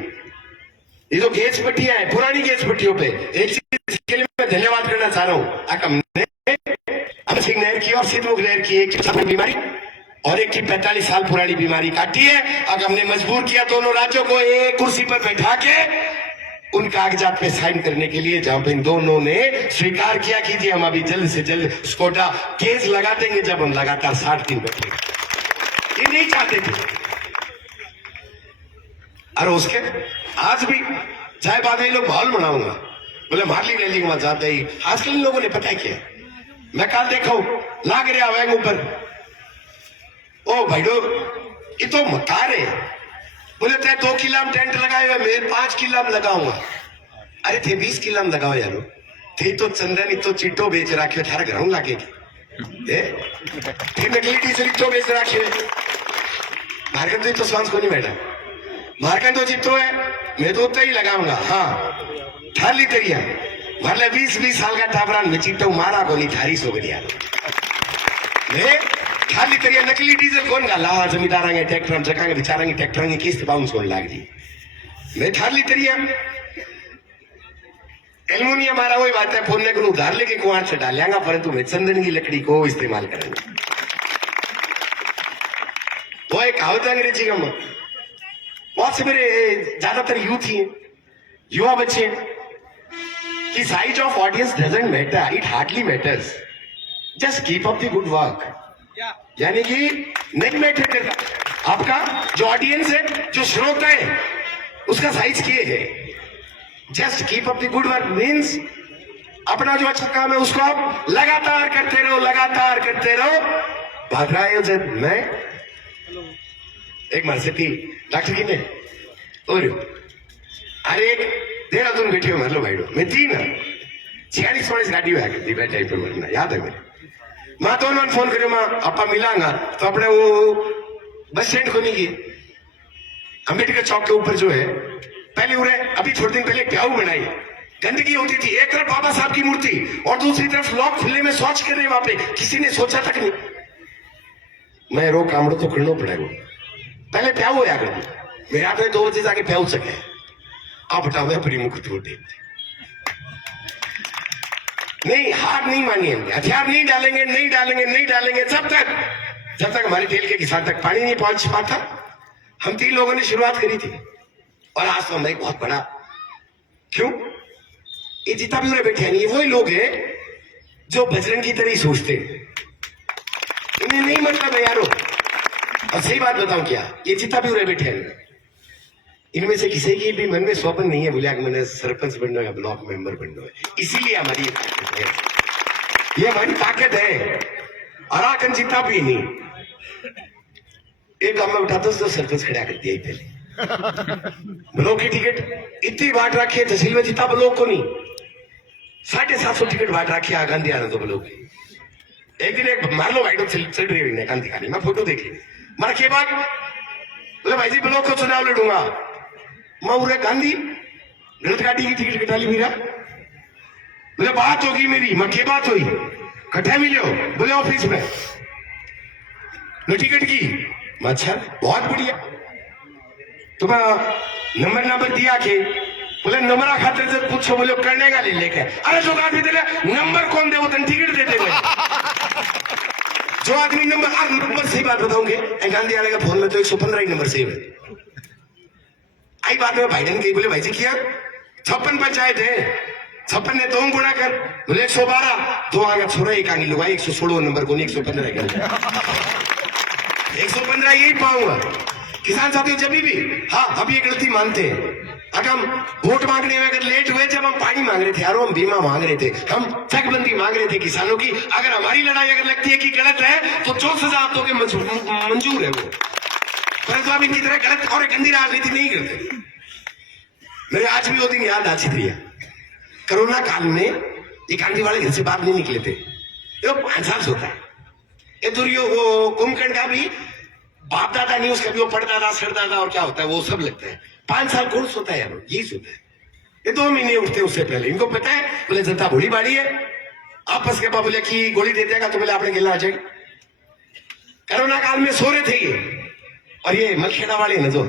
ये जो गैस पट्टियां हैं, पुरानी गैस पट्टियों पे एक चीज के लिए मैं धन्यवाद करना चाह रहा हूं। अकम ने अमर सिंह नहर की और सिद्धमुख नहर की एक की बीमारी और एक की 45 साल पुरानी बीमारी काटी है। अब हमने मजबूर किया दोनों राज्यों को एक कुर्सी पर बैठा के उन कागजात पे साइन करने के लिए, जहां पे इन दोनों ने स्वीकार किया कि जी हम अभी जल्द से जल्द स्कोटा केस लगा देंगे जब हम लगातार 60 दिन बैठेंगे। ये नहीं चाहते थे। और उसके आज भी चाहे बाद में लोग माहौल बनाऊंगा बोले मारली रैली में जाते ही। आजकल इन लोगों ने पता है क्या, मैं कल देखा लाग रहा वैंग ऊपर, ओ भाईडो ये तो मकार है। बोले ते 2 किला में टेंट लगाए हुए, मैं 5 किला में लगाऊंगा। अरे थे 20 किला में लगाओ यारो, थे तो चंदन तो चिट्टो बेच रखे थारा घर लागेगी। थे नकली डीजल तो बेच रखे मार्केट तो सांस को नहीं बैठा। मार्केट तो चित्तो है, मैं तो उतना ही लगाऊंगा। हाँ थाली तरिया मारले 20 साल का टाबरान में चिट्टो मारा को नहीं थारी सो गया। मैं खाली करिए नकली डीजल कौन गा ला जमींदार ट्रैक्टर हम जगह बेचारा ट्रैक्टर की किस्त बाउंस होने लाग जी। मैं थाली तरिया एल्युमिनियम मारा वही बात है, फोन को उधार लेके कुआं से डालेंगा, परंतु मैं चंदन की लकड़ी को इस्तेमाल करेंगे। वो एक कहावत अंग्रेजी का बहुत से मेरे ज्यादातर यूथ ही युवा बच्चे कि size of audience doesn't matter, it hardly matters, just keep up the good work. यानी कि नहीं मैटर करता आपका जो ऑडियंस है, जो श्रोता है, उसका साइज किए है। Just keep up the good work means अपना जो अच्छा काम है उसको आप लगातार करते रहो, लगातार करते रहो। भाग रहा है जब मैं एक मर थी डॉक्टर की ने और अरे एक देहरादून बैठी हो मर लो भाई मैं थी ना 46 गाड़ी हुआ करती टाइम पे मरना याद है मेरे। मां तो उन्होंने फोन करो मां आपा मिलांगा तो अपने वो बस स्टैंड को नहीं गए, अम्बेडकर चौक के ऊपर जो है पहले उरे अभी थोड़े दिन पहले प्याऊ बनाई, गंदगी होती थी। एक तरफ बाबा साहब की मूर्ति और दूसरी तरफ लोग खुले में शौच कर रहे वहां पे, किसी ने सोचा तक नहीं। मैं रो कामड़ो तो करना पड़ेगा, पहले प्याऊ होया कर मेरे हाथ में 2 बजे जाके प्याऊ सके आप हटाओ मैं अपनी मुख तोड़ दे। नहीं हार नहीं मानिए, हथियार नहीं डालेंगे, नहीं डालेंगे, नहीं डालेंगे जब तक हमारे तेल के किसान तक पानी नहीं पहुंच पाता। हम 3 लोगों ने शुरुआत करी थी और आज तो हमें बहुत बड़ा क्यों ये जितना भी उन्हें बैठे हैं, ये वही लोग हैं जो बजरंग की तरह ही सोचते हैं। इन्हें नहीं मतलब है यारो। और सही बात बताऊं क्या, ये जितना भी उन्हें बैठे हैं इनमें से किसी की भी मन में स्वप्न नहीं है बोलिया कि मैंने सरपंच बनना या ब्लॉक मेंबर बनना है। इसीलिए हमारी ये ताकत है, ये हमारी ताकत है। और आकन जीता भी नहीं एक गांव में उठाता तो सरपंच खड़ा कर दिया पहले। ब्लॉक की टिकट इतनी बांट रखी है, तहसील में जीता ब्लॉक को नहीं, 750 टिकट बांट रखी है गांधी आना तो ब्लॉक की। एक दिन एक मार लो भाई चल रही है गांधी खानी, मैं फोटो देख ली मार के बाद बोले भाई जी ब्लॉक को चुनाव लड़ूंगा। मैं उरे गांधी गलत गाड़ी की टिकट कटा ली मेरा। बोले बात होगी मेरी, मैं के बात हुई कट्ठा मिलो बोले ऑफिस में लो टिकट की। अच्छा बहुत बढ़िया, तो मैं नंबर दिया के बोले नंबर खाते से पूछो बोले करने का ले लेके। अरे जो आदमी दे नंबर कौन दे वो तन टिकट दे दे जो आदमी नंबर सही बात बताऊंगे गांधी आने का फोन में तो 115 ही नंबर सेव है। आई बात में भाईडन गई बोले भाई जी क्या 56 पंचायत है, 56 ने 2 गुणा कर बोले 112, 2 आगे छोरा एक आगे लुगाई 116 नंबर को नहीं 115 कर 115 यही पाऊंगा। किसान साथियों जब भी हाँ हम ये गलती मानते हैं। अगर हम वोट मांगने में अगर लेट हुए, जब हम पानी मांग रहे थे यारो, हम बीमा मांग रहे थे, हम चकबंदी मांग रहे थे किसानों की, अगर हमारी लड़ाई अगर लगती है कि गलत है तो जो सजा आप दोगे मंजूर है वो, परंतु आप इनकी तरह गलत और गंदी राजनीति नहीं करते। मेरे आज भी वो दिन याद आ थी कोरोना काल में ये गांधी वाले घर से बाहर नहीं निकले थे, ये 5 साल होता है। ये दुर्यो वो कुंभकर्ण का भी बाप दादा न्यूज कभी वो पढ़दादा सरदादा और क्या होता है वो सब लगता है। 5 साल कोर्स होता है यार, यही सोता है। ये 2 महीने उठते हैं उससे पहले, इनको पता है बोले जनता भोली बाड़ी है, आपस के पाप बोले कि गोली दे देगा तो बोले आपने गिला आ जाएगी। कोरोना काल में सो रहे थे ये, और ये मलखेड़ा वाले न जो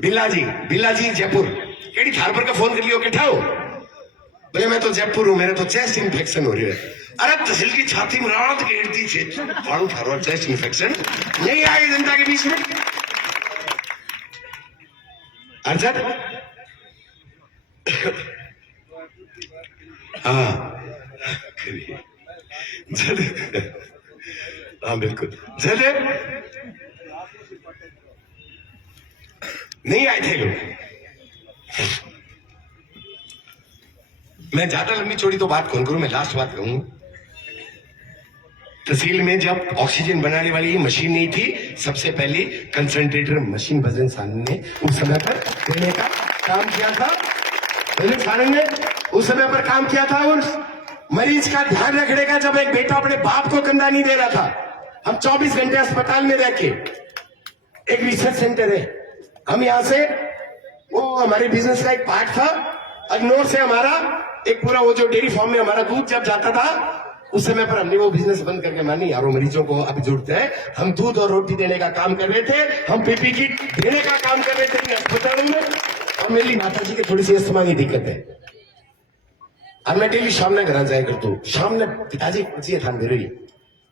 बिल्ला जी जयपुर केड़ी थार पर का फोन कर लियो किठा हो, बोले मैं तो जयपुर हूं, मेरे तो चेस्ट इन्फेक्शन हो रही है। अरे तहसील की छाती में रात घेरती छे फाड़ू थारो चेस्ट इन्फेक्शन नहीं आए जनता के बीच में। अर्जन हाँ हाँ बिल्कुल नहीं आए थे लोग। मैं ज्यादा लंबी चौड़ी तो बात कौन करूं, मैं लास्ट बात कहूंगा। तहसील में जब ऑक्सीजन बनाने वाली मशीन नहीं थी, सबसे पहले कंसंट्रेटर मशीन भजन सानंद ने उस समय पर देने का काम किया था। भजन सानंद ने उस समय पर काम किया था उस मरीज का ध्यान रखने का, जब एक बेटा अपने बाप को कंधा नहीं दे रहा था। हम 24 घंटे अस्पताल में रह के, एक रिसर्च सेंटर है, हम यहां से वो हमारे बिजनेस का एक पार्ट था, अग्नोर से हमारा एक पूरा वो जो डेयरी फार्म में हमारा दूध जब जाता था, उस समय पर हमने वो बिजनेस बंद करके मानी यारो मरीजों को अब जुड़ते हैं। हम दूध और रोटी देने का काम कर रहे थे, हम पीपी किट देने का काम कर रहे थे अस्पताल में। और मेरी माता जी की थोड़ी सी अस्थमा की दिक्कत है, अब मैं डेली शाम ने घर जाया करता हूँ। शाम ने पिताजी पहुंची था मेरे लिए,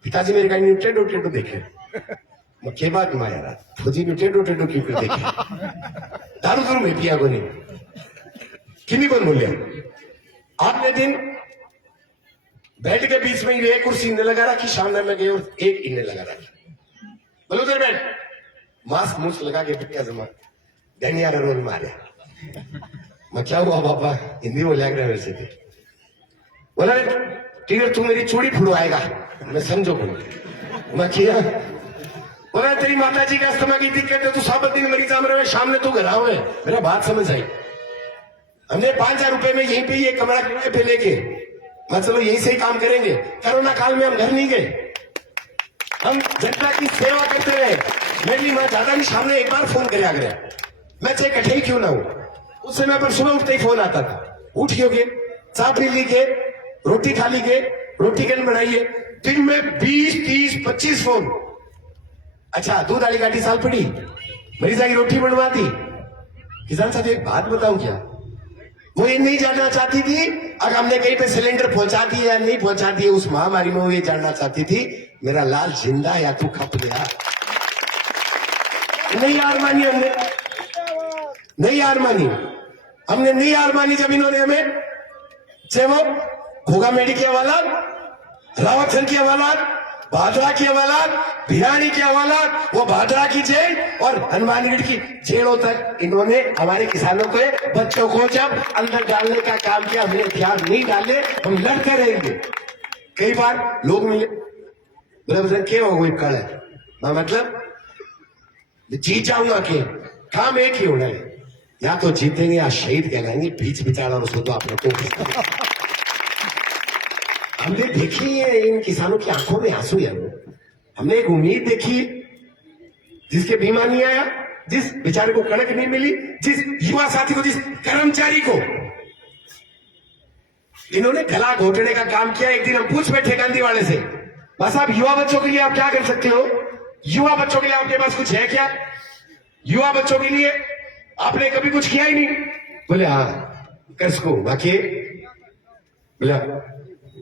पिताजी मेरे का टेडो टेडो देखे, मैं के बात माया फौजी ने टेडो टेडो की फिर देखे दारू दारू में पिया को नहीं किन्हीं को बोलिया। आपने दिन बेड के बीच में एक कुर्सी इन्हें लगा रखी, सामने में गई और एक इन्हें लगा रखी, बोलो उधर बैठ, मास्क मुंह लगा के पिटिया जमा डैनिया रोल मारे। मैं क्या हुआ पापा, हिंदी बोलिया कर मेरे से थे। बोला ठीक है तू मेरी चूड़ी फुड़वाएगा, मैं समझो बोलो। मैं किया, बोला तेरी माता जी का अस्थमा की दिक्कत है, तू साबत दिन मरीज आ रहे, शाम ने तू घर आओ। मेरा बात समझ आई। हमने 5,000 रुपए में यहीं पे ये कमरा किराए पे लेके, मैं चलो यहीं से ही काम करेंगे। कोरोना काल में हम घर नहीं गए, हम जनता की सेवा करते रहे। मेरी माँ ज्यादा नहीं, सामने एक बार फोन कराया गया, मैं चाहे कठे ही क्यों ना हूं। उस समय पर सुबह उठते ही फोन आता था, उठ के चाय पी लीजिए, रोटी खा लीजिए, रोटी कैन बनाइए। दिन में 20, 30, 25 फोन। अच्छा दूध वाली गाड़ी साल पड़ी, मरीजा की रोटी बनवा दी। किसान साहब एक बात बताऊं क्या, वो ये नहीं जानना चाहती थी अगर हमने कहीं पे सिलेंडर पहुंचा दिया या नहीं पहुंचा दिया, उस महामारी में वो ये जानना चाहती थी मेरा लाल जिंदा या तू खप गया। नहीं हार मानी हमने, नहीं हार मानी हमने, नहीं हार मानी। जब इन्होंने हमें चाहे वो घोगा मेडी की हवालात, रावतसर की हवालात, भादरा की हवालात, भिरानी की हवालात, वो भादरा की जेल और हनुमानगढ़ की जेलों तक इन्होंने हमारे किसानों के बच्चों को जब अंदर डालने का काम किया, हमने हथियार नहीं डाले, हम लड़ते रहेंगे। कई बार लोग मिले, बोले बजन क्या हो गई कल है, मैं मतलब जीत जाऊंगा कि काम एक ही होना है, या तो जीतेंगे या शहीद कहलाएंगे, बीच बिचारा उसको तो आप लोगों। हमने देखी है इन किसानों की आंखों में आंसू यार, हमने एक उम्मीद देखी जिसके बीमा नहीं आया, जिस बेचारे को कणक नहीं मिली, जिस युवा साथी को, जिस कर्मचारी को इन्होंने गला घोटने का काम किया। एक दिन हम पूछ बैठे गांधी वाले से, बस आप युवा बच्चों के लिए आप क्या कर सकते हो, युवा बच्चों के लिए आपके पास कुछ है क्या, युवा बच्चों के लिए आपने कभी कुछ किया ही नहीं। बोले हाँ कसको बाकी, बोला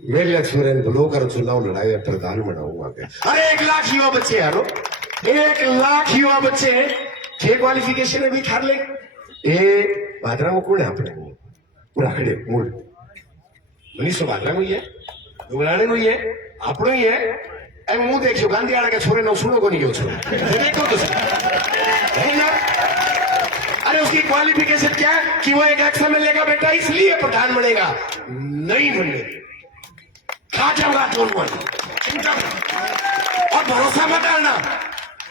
मेरे लक्ष्मण बोलो कर चुनाव लड़ाई प्रधान बनाऊंगा। अरे 1 लाख युवा बच्चे यारो, 1 लाख युवा बच्चे हैं, 6 क्वालिफिकेशन है भी थार ले। ये भादरा में कौन है अपने पूरा खड़े मूल मनीष भादरा में ही है, डुंगराने में ही है, अपनो ही है। ए मुंह देखियो गांधी वाला के छोरे न सुनो को नहीं गयो छोरे, देखो तो है ना। अरे उसकी क्वालिफिकेशन क्या है कि वो एक एक्शन में लेगा बेटा इसलिए प्रधान बनेगा, नहीं बनने खा जाऊंगा कौन और भरोसा मत डालना।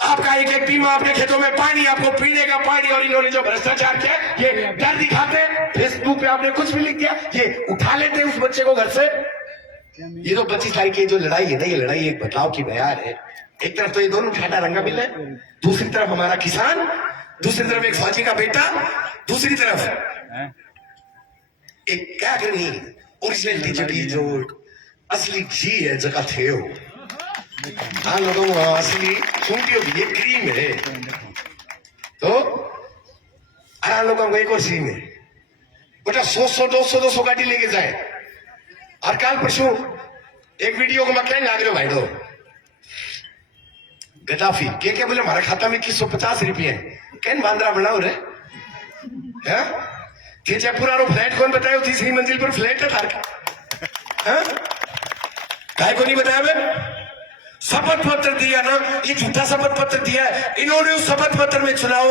आपका एक एक बीमा, अपने खेतों में पानी, आपको पीने का पानी, और इन्होंने जो भ्रष्टाचार किया ये डर दिखाते, फेसबुक पे आपने कुछ भी लिख दिया, ये उठा लेते उस बच्चे को घर से। ये तो 25 तारीख की जो लड़ाई है ना, ये लड़ाई एक बदलाव की बयार है, एक तरफ तो ये दोनों ठाडा रंगा मिल है, दूसरी तरफ हमारा किसान, दूसरी तरफ एक फौजी का बेटा, दूसरी तरफ एक क्या करनी ओरिजिनलिटी जटी जो असली घी है जगह थे हो हाँ लोगों को असली सूंटियों की ये क्रीम है तो आ लोगों को एक और सीन है बेटा 100 गाड़ी लेके जाए और कल परसों एक वीडियो को मैं कहने लग रहा भाई दो गद्दाफी के बोले हमारे खाता में 2150 रुपये कहन बांद्रा बनाओ रे है कि जयपुरा रो फ्लैट कौन बताया तीसरी मंजिल पर फ्लैट है थार का काय को नहीं बताया मैं शपथ पत्र दिया ना ये झूठा शपथ पत्र दिया है इन्होंने उस शपथ पत्र में चुनाव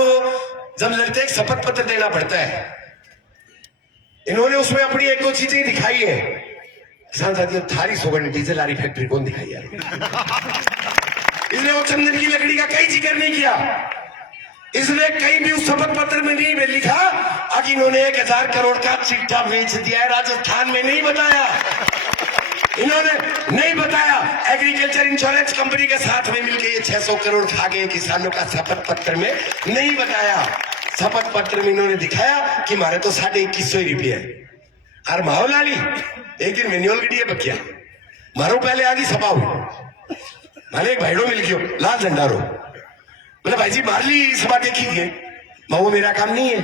जब लड़ते एक शपथ पत्र देना पड़ता है इन्होंने उसमें अपनी एक दो चीजें दिखाई है किसान साथियों थारी सोगन डीजल वाली फैक्ट्री कौन दिखाई यार इसने वो चंदन की लकड़ी का कई जिक्र नहीं किया इसने कहीं भी उस शपथ पत्र में नहीं लिखा कि इन्होंने 1000 करोड़ का चिट्ठा बेच दिया है राजस्थान में नहीं बताया इन्होंने नहीं बताया एग्रीकल्चर इंश्योरेंस कंपनी के साथ में मिलकर ये 600 करोड़ खा गए किसानों का शपथ पत्र में नहीं बताया शपथ पत्र में इन्होंने दिखाया कि हमारे तो 2150 रुपये है और माहौलाली एक दिन मैन्युअल गड्डी बकिया मारो पहले आगे सभा हुई माले एक भाईडो मिल गयो लाल झंडा रो बोले भाई जी मारली सभा देखी गए वो मेरा काम नहीं है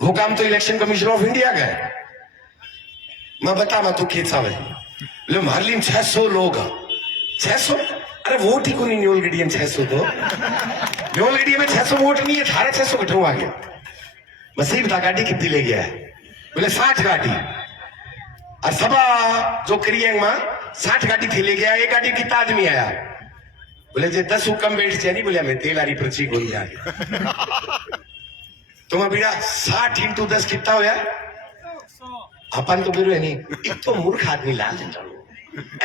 वो काम तो इलेक्शन कमीशन ऑफ इंडिया का है मैं बता मैं तू खेत सावे बोले मारली 600 लोग 600 अरे वोट ही को नहीं न्यूल गड्डी 600 तो न्यूल गड्डी में 600 वोट नहीं है 650 कटो आ गया बस यही बता गाड़ी कितनी ले गया है बोले 60 गाड़ी और सभा जो करिए 60 गाड़ी थी ले गया एक गाड़ी कितना आदमी आया बोले जे 10 हुक्म बैठ जाए नहीं बोले मैं तेलारी पर्ची गोली आ गया तो मैं बेटा 60 × 10 कितना होया अपन तो बिरो नहीं एक तो मूर्ख आदमी लाल झंडा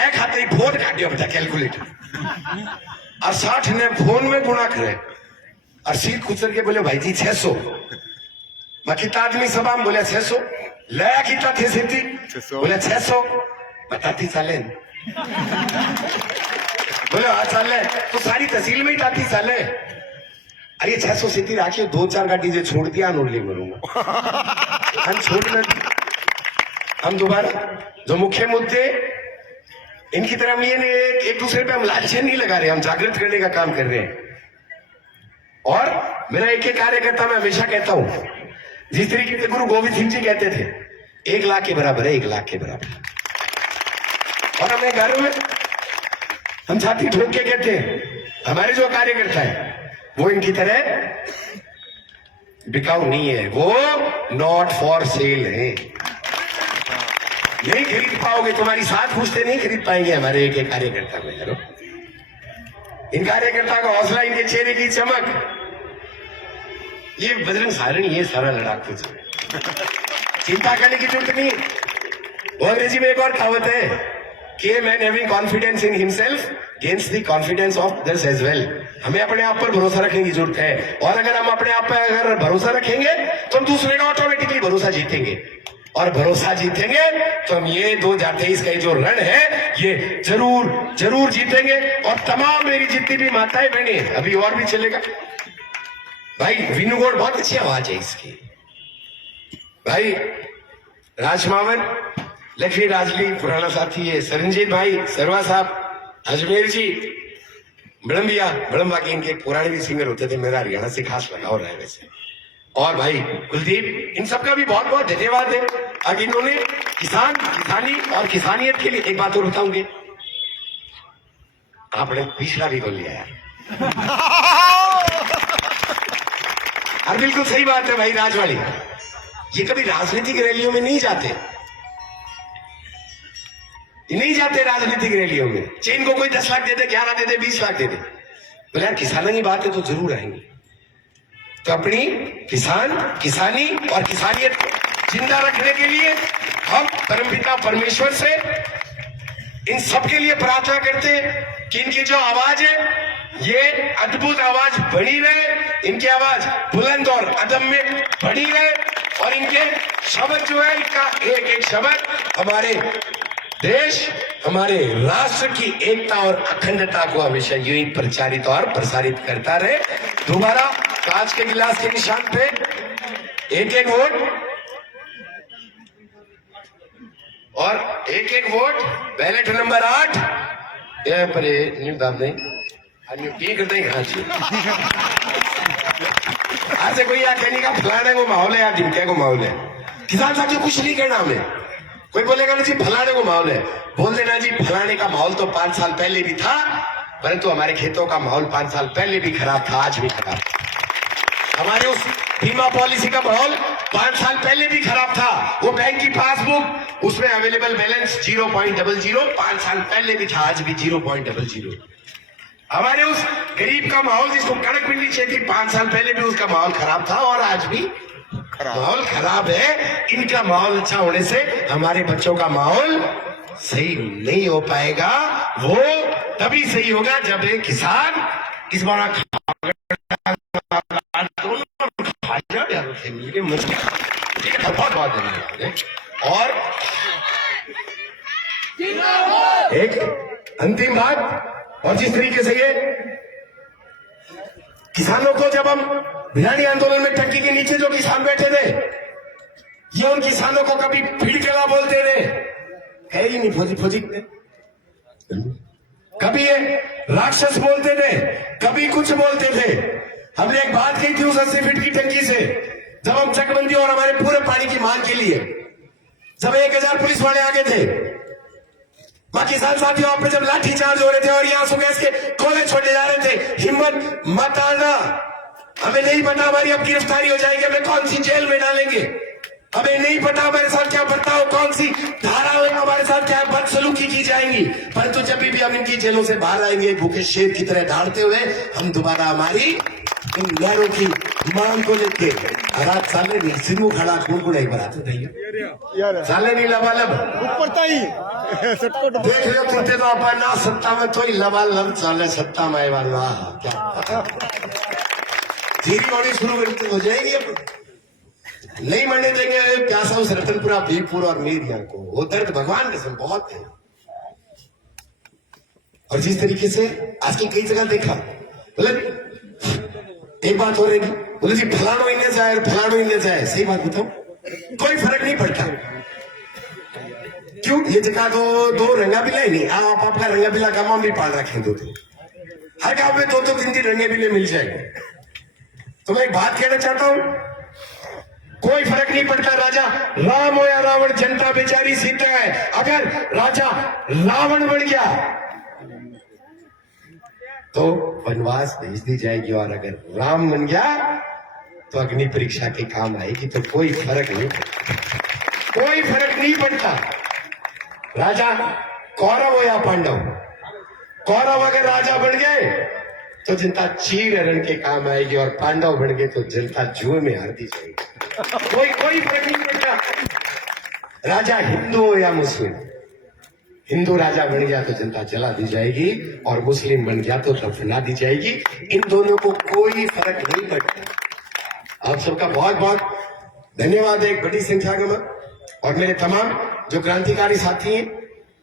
एक हाथ ही फोन काटियो बेटा कैलकुलेटर और 60 ने फोन में गुणा करे और सीट कुचल के बोले भाई जी 600 मैं कितना आदमी सभा में बोले 600 लया कितना थे सीधी बोले 600 बताती चाले बोले हाँ चल तो सारी तहसील में ही ताती चल अरे 600 सीधी राखियो 2-4 गाड़ी जो छोड़ दिया नोरली बोलूंगा हम छोड़ना हम दोबारा जो मुख्य मुद्दे इनकी तरह हम ये एक दूसरे पे हम लालचे नहीं लगा रहे हम जागृत करने का काम कर रहे हैं और मेरा एक कार्यकर्ता मैं हमेशा कहता हूं जिस तरीके से गुरु गोविंद सिंह जी कहते थे 1 लाख के बराबर है 1 लाख के बराबर और हमें घर में हम छाती ठोक के कहते हैं हमारे जो कार्यकर्ता है वो इनकी तरह बिकाऊ नहीं है वो नॉट फॉर सेल है नहीं खरीद पाओगे तुम्हारी साथ पूछते नहीं खरीद पाएंगे हमारे एक कार्यकर्ता को यारो इन कार्यकर्ता का हौसला इनके चेहरे की चमक ये बजरंग सारणी ये सारा लड़ाकू चिंता करने की जरूरत नहीं वो अंग्रेजी में एक और कहावत है कि man having confidence in himself gains the confidence of others as well हमें अपने आप पर भरोसा रखने की जरूरत है और अगर हम अपने आप पर अगर भरोसा रखेंगे तो हम दूसरे का ऑटोमेटिकली भरोसा जीतेंगे और भरोसा जीतेंगे तो हम ये 2023 का जो रण है ये जरूर जरूर जीतेंगे और तमाम मेरी जितनी भी माताएं बहने अभी और भी चलेगा भाई विनुगोड़ बहुत अच्छी आवाज है इसकी भाई राजमावर लक्ष्मी राजली पुराना साथी है सरंजीत भाई सरवा साहब अजमेर जी बड़म्बा के इनके पुराने भी सिंगर होते थे मेरा हरियाणा से खास लगाव रहा है वैसे और भाई कुलदीप इन सबका भी बहुत बहुत धन्यवाद है अगर इन्होंने किसानी और किसानियत के लिए एक बात और बताऊंगे आपने पिछला भी बोल लिया यार और बिल्कुल सही बात है भाई राजवाड़ी ये कभी राजनीतिक रैलियों में नहीं जाते राजनीतिक रैलियों में चेन को कोई 10 लाख दे दे 11 दे दे 20 लाख दे दे बोले यार किसानों की बात है तो जरूर आएंगे तो अपनी किसानी और किसानियत को जिंदा रखने के लिए हम परमपिता परमेश्वर से इन सब के लिए प्रार्थना करते हैं कि इनकी जो आवाज है ये अद्भुत आवाज बनी रहे इनकी आवाज बुलंद और अदम्य बनी रहे और इनके शब्द जो है इनका एक एक शब्द हमारे देश हमारे राष्ट्र की एकता और अखंडता को हमेशा यूं ही प्रचारित और प्रसारित करता रहे। दोबारा कांच के गिलास के निशान पे एक एक वोट और एक एक वोट बैलेट नंबर 8 यहाँ पर निर्दाब नहीं करते ही आज से कोई कहने का फलाने को माहौल है या ढिमके को माहौल है। किसान साथियों कुछ नहीं कहना हमें। कोई बोलेगा ना जी फलाने को माहौल है, बोल देना जी फलाने का माहौल तो 5 साल पहले भी था, परंतु हमारे खेतों का माहौल 5 साल पहले भी खराब था, आज भी खराब था। हमारे उस बीमा पॉलिसी का माहौल 5 साल पहले भी खराब था। वो बैंक की पासबुक उसमें अवेलेबल बैलेंस 0.00 5 साल पहले भी था, आज भी 0.00। हमारे उस गरीब का माहौल जिसको कड़क मिलनी चाहिए थी 5 साल पहले भी उसका माहौल खराब था और आज भी माहौल खराब है। इनका माहौल अच्छा होने से हमारे बच्चों का माहौल सही नहीं हो पाएगा। वो तभी सही होगा जब एक किसान इस बार बहुत बहुत धन्यवाद है। और एक अंतिम बात, और जिस तरीके से ये किसानों को जब हम भिलानी आंदोलन में टंकी के नीचे जो किसान बैठे थे, ये उन किसानों को कभी भीड़कला बोलते थे, है ही नहीं फौजी फौजी, कभी ये राक्षस बोलते थे, कभी कुछ बोलते थे। हमने एक बात कही थी उस 80 फीट की टंकी से, जब हम चकबंदी और हमारे पूरे पानी की मांग के लिए जब 1000 पुलिस वाले आगे थे, वहां किसान साथियों आप पे जब लाठी चार्ज हो रहे थे और यहाँ से गैस के कोले छोड़े जा रहे थे, हिम्मत मत आना। हमें नहीं पता हमारी अब गिरफ्तारी हो जाएगी, हमें कौन सी जेल में डालेंगे, हमें नहीं पता हमारे साथ क्या बर्ताव, कौन सी धारा में हमारे साथ क्या बदसलूकी की जाएंगी, परंतु जब भी हम इनकी जेलों से बाहर आएंगे भूखे शेर की तरह दौड़ते हुए, हम दोबारा हमारी इन न्यायों की मांग को लेके रात साले नहीं सिद्धू खड़ा खून को नहीं बनाते थे साले नहीं लबालब देख लो तुमते तो अपन ना सत्ता में तो ही लबालब साले सत्ता में वाला क्या धीरे होनी शुरू हो जाएगी। अब नहीं मरने देंगे प्यासा उस रतनपुरा भीमपुर और मीर को, वो दर्द भगवान के बहुत है। और जिस तरीके से आजकल कई जगह देखा, बोले एक बात हो रही, बोले जी फलानो इन्हें जाए फलानो इन्हें जाए, सही बात बताओ कोई फर्क नहीं पड़ता। क्यों? ये जगह दो रंगा बिला ही नहीं, आप आपका रंगा बिला का माम भी पाल रखे दो, हर गांव में 2-3 रंगे बिले मिल जाएंगे। तो मैं एक बात कहना चाहता हूं, कोई फर्क नहीं पड़ता राजा राम हो या रावण, जनता बेचारी सीता है। अगर राजा रावण बन गया तो वनवास भेज दी जाएगी, और अगर राम बन गया तो अग्नि परीक्षा के काम आएगी। तो कोई फर्क नहीं पड़ता, कोई फर्क नहीं पड़ता। राजा कौरव हो या पांडव, कौरव अगर राजा बन गए तो जनता चीर हरण के काम आएगी, और पांडव बन गए तो जनता जुए में हार दी जाएगी। कोई फर्क नहीं पड़ता। राजा हिंदू हो या मुस्लिम, हिंदू राजा बन गया तो जनता जला दी जाएगी, और मुस्लिम बन गया तो दफना दी जाएगी। इन दोनों को कोई फर्क नहीं पड़ता। आप सबका बहुत बहुत धन्यवाद है, एक बड़ी संख्या में, और मेरे तमाम जो क्रांतिकारी साथी हैं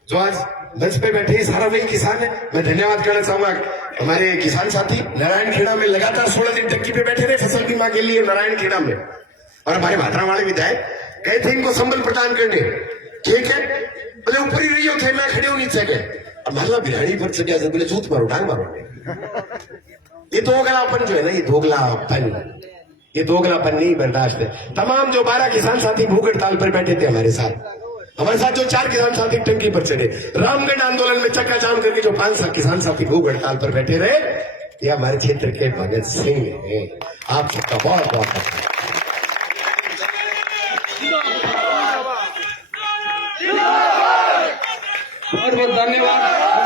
जो आज मंच पे बैठे, सारा वही किसान है। मैं धन्यवाद करना चाहूंगा हमारे किसान साथी नारायण खेड़ा में लगातार 16 दिन टक्की पे बैठे रहे फसल बीमा के लिए नारायण खेड़ा में, और हमारे भादरा वाले विधायक गए थे इनको संबल प्रदान करने। ठीक है, बोले ऊपर ही रही हो थे, मैं खड़े हो नीचे गए, अब माला बिरानी पर चढ़ गया, बोले जूत मारो डांग मारो। ये दोगलापन जो है ना, ये दोगलापन नहीं बर्दाश्त है। तमाम जो 12 किसान साथी भूख हड़ताल पर बैठे थे हमारे साथ जो 4 किसान साथी टंकी पर चढ़े, रामगढ़ आंदोलन में चक्का जाम करके जो 5 किसान साथी भूख हड़ताल पर बैठे रहे, ये हमारे क्षेत्र के भगत सिंह हैं। आप सबका बहुत बहुत बहुत धन्यवाद।